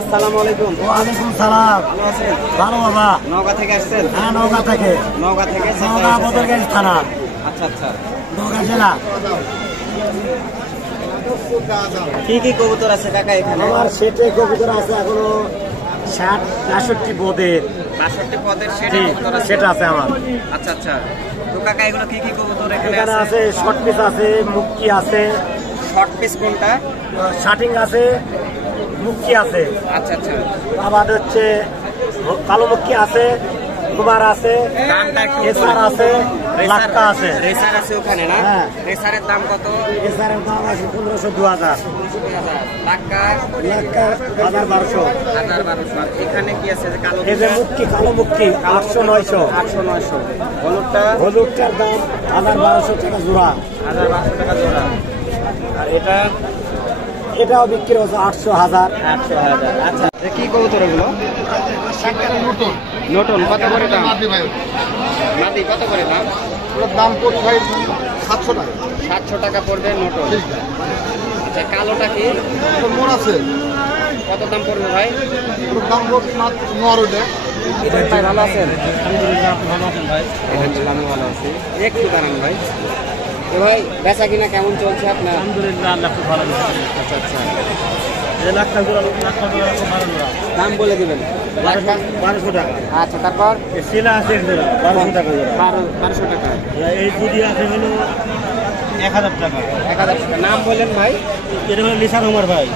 আসসালামু আলাইকুম। ওয়ালাইকুম সালাম। ভালো আছেন? ভালো বাবা। নওগাঁ থেকে আসছেন? হ্যাঁ, নওগাঁ থেকে। নওগাঁ থেকে নওগাঁ বদরগাঁও থানা। আচ্ছা আচ্ছা। নওগাঁ জেলা। কি কি কবুতর আছে কাকা এখানে? আমার সেটে কবুতর আছে এখনো 60-65 পদের। 62 পদের জি, কবুতর আছে। সেটা আছে আমার। আচ্ছা আচ্ছা। তো কাকা এগুলো কি কি কবুতর এখানে এখানে আছে শর্ট পিস আছে, মুক্কি আছে, শর্ট পিস কোনটা? শাটিং আছে, মুক্কি আছে। আচ্ছা আচ্ছা। আবার হচ্ছে কালো মুক্কি আছে, কুমার আছে, দামটা একটু এসার আছে, লাক্কা আছে। রেসার আছে ওখানে না? হ্যাঁ। রেসারের দাম কত? এসারের দাম আছে 1500-2000। লাক্কা লাক্কা 1000-1200। 1000-1200। এখানে কি আছে যে কালো? এই যে মুক্কি, কালো মুক্কি 800-900। 800-900। হলুদটা? হলুদটার দাম 1000-1200 টাকা জোড়া। 1000-1200 টাকা জোড়া। আর এটা? এটাও বিক্রি হচ্ছে 800-1000। 800-1000। আচ্ছা, কি কবুতর এগুলো? নতুন কত করে দাম? মাদি কত করে দাম? দাম পড়বে ভাই 700 টাকা। 700 টাকা পড়বে নতুন। আচ্ছা, কালোটা কি? মোর আছে, কত দাম পড়বে ভাই? দাম পড়বে মাত্র 900 টাকা। ভাই ভালো আছেন? আলহামদুলিল্লাহ, আপনি ভালো আছেন ভাই? আলহামদুলিল্লাহ, আমি ভালো আছি। একটু দাঁড়ান ভাই। তো ভাই বেচা কিনা কেমন চলছে আপনার? আলহামদুলিল্লাহ, আল্লাহ খুব ভালো আছে। আচ্ছা আচ্ছা। লাক্কা জোড়া খুব ভালো জোড়া। দাম বলে দিবেন। 1200 টাকা। আচ্ছা, তারপর? শিলা আছে এক জোড়া 1200 টাকা জোড়া। 1200 টাকা। এই দুটি আছে হলো 1000 টাকা। 1000 টাকা। নাম বললেন ভাই? এটা হলো লিসান উমার ভাই।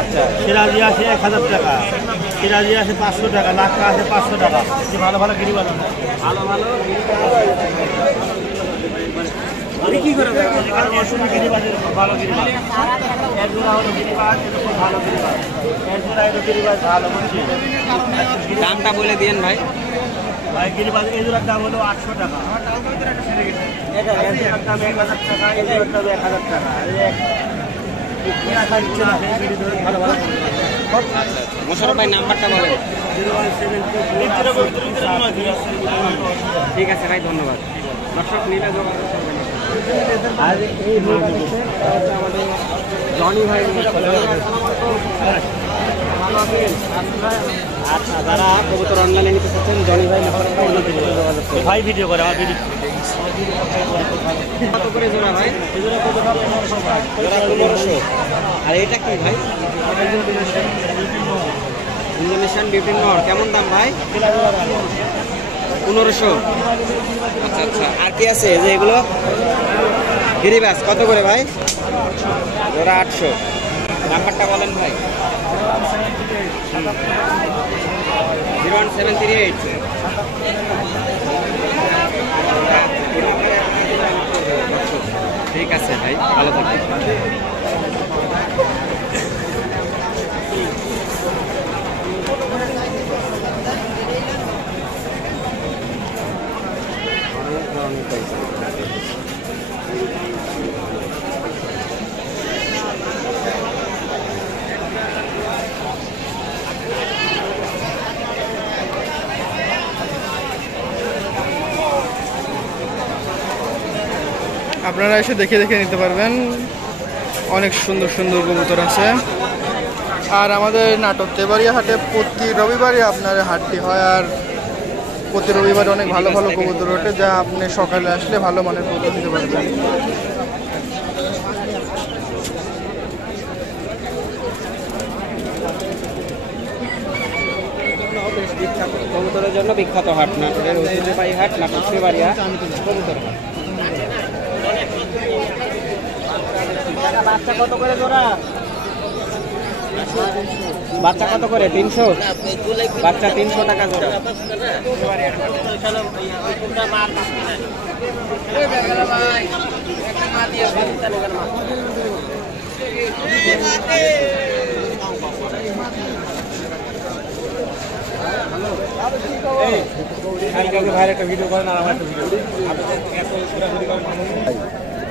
আচ্ছা। সিরাজি আছে 1000 টাকা, সিরাজি আছে 500 টাকা, লাক্কা আছে 500 টাকা। ভালো ভালো গিরি বাজার ভালো ভালো কি করে অসুবিধা গিরি বাজার ভালো গিরি বাজার এক জোড়া হলো গিরি বাজার, খুব ভালো গিরি বাজার। এক জোড়া হলো গিরি বাজার ভালো বলছি। দামটা বলে দিয়েন ভাই। ভাই গিরি বাজার এই জোড়ার দাম হলো 800 টাকা। এটা এই জোড়ার দাম 1000 টাকা, এই জোড়ার দাম 1000 টাকা। ভালো ভালো মোশারফ ভাই নাম্বারটা বলেন। 017 ঠিক আছে ভাই, ধন্যবাদ। দর্শক নিলে যোগাযোগ করবেন। আর এই আমাদের জনি ভাই। আচ্ছা, যারা কবুতর অনলাইনে নিতে চাচ্ছেন জনি ভাই মোশারফ ভাই যোগাযোগ করবেন। ভাই ভিডিও করে আমার ভিডিও কত করে জোড়া ভাই? জোড়া 1500। আর এটা কি ভাই? ইন্দোনেশিয়ান বিউটি নর। কেমন দাম ভাই? 1500। আচ্ছা আচ্ছা। আর কি আছে যে এগুলো? গিরিবাস কত করে ভাই? জোড়া 800। নাম্বারটা বলেন ভাই। 01738। ঠিক আছে ভাই, ভালো থাকবেন। আপনারা এসে দেখে দেখে নিতে পারবেন, অনেক সুন্দর সুন্দর কবুতর আছে। আর আমাদের নাটক তেবাড়িয়া হাটে প্রতি রবিবারে আপনার হাটটি হয়, আর প্রতি রবিবারে অনেক ভালো ভালো কবুতর ওঠে, যা আপনি সকালে আসলে ভালো মানের কবুতর দিতে পারবেন। কবুতরের জন্য বিখ্যাত হাট নাটোরের ঐতিহ্যবাহী হাট নাটক তেবাড়িয়া কবুতর হাট। বাচ্চা কত করে জোড়া? বাচ্চা কত করে? 300। বাচ্চা 300 টাকা জোড়া।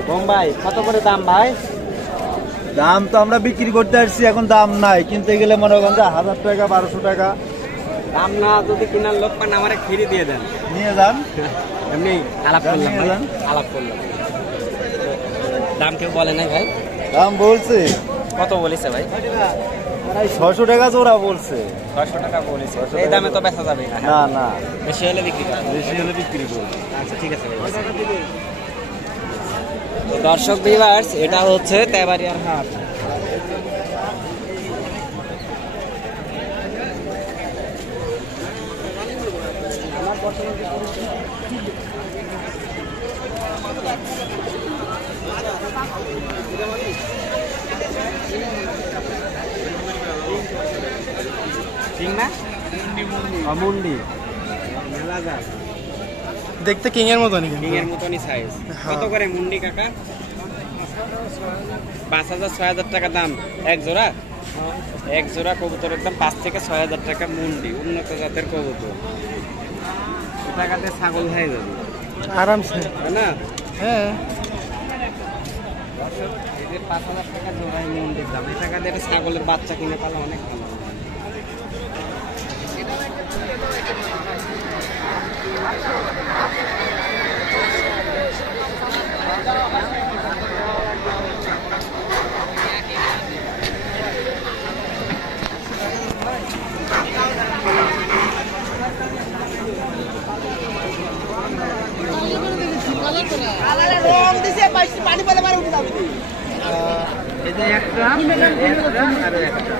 বোম্বাই কত করে দাম ভাই? দাম তো আমরা বিক্রি করতে আসছি, এখন দাম নাই, কিনতে গেলে মনে করেন 1000 টাকা 1200 টাকা। দাম না যদি কিনার লোক পান আমার ফ্রি দিয়ে দেন, নিয়ে যান। এমনি আলাপ করলাম ভাই, আলাপ করলাম। দাম কেউ বলে নাই ভাই? দাম বলছে কত বলেছে ভাই? 600 টাকা জোড়া বলছে। 600 টাকা বলেছে, এই দামে তো বেচা যাবে না। না না, বেশি হলে বিক্রি করবে। বেশি হলে বিক্রি করবো। আচ্ছা ঠিক আছে ভাই। তো দর্শক ভিউয়ার্স, এটা হচ্ছে তেবাড়িয়ার হাট। ঠিক না? মুন্ডি মেলা যায়, দেখতে কিং এর মতনই কিন্তু। কিং এর মতনই সাইজ। কত করে মুন্ডি কাকা? 5,000-6,000 টাকা দাম এক জোড়া। এক জোড়া কবুতরের দাম 5 থেকে 6,000 টাকা মুন্ডি, উন্নত জাতের কবুতর। এ টাকাতে ছাগল হয়ে যাবে আরামসে। তাই না? হ্যাঁ, এদের 5,000 টাকা জোড়ায় মুন্ডির দাম। এই টাকা দিয়ে একটা ছাগলের বাচ্চা কিনে পালা অনেক ভালো। এই যে একটা আর একটা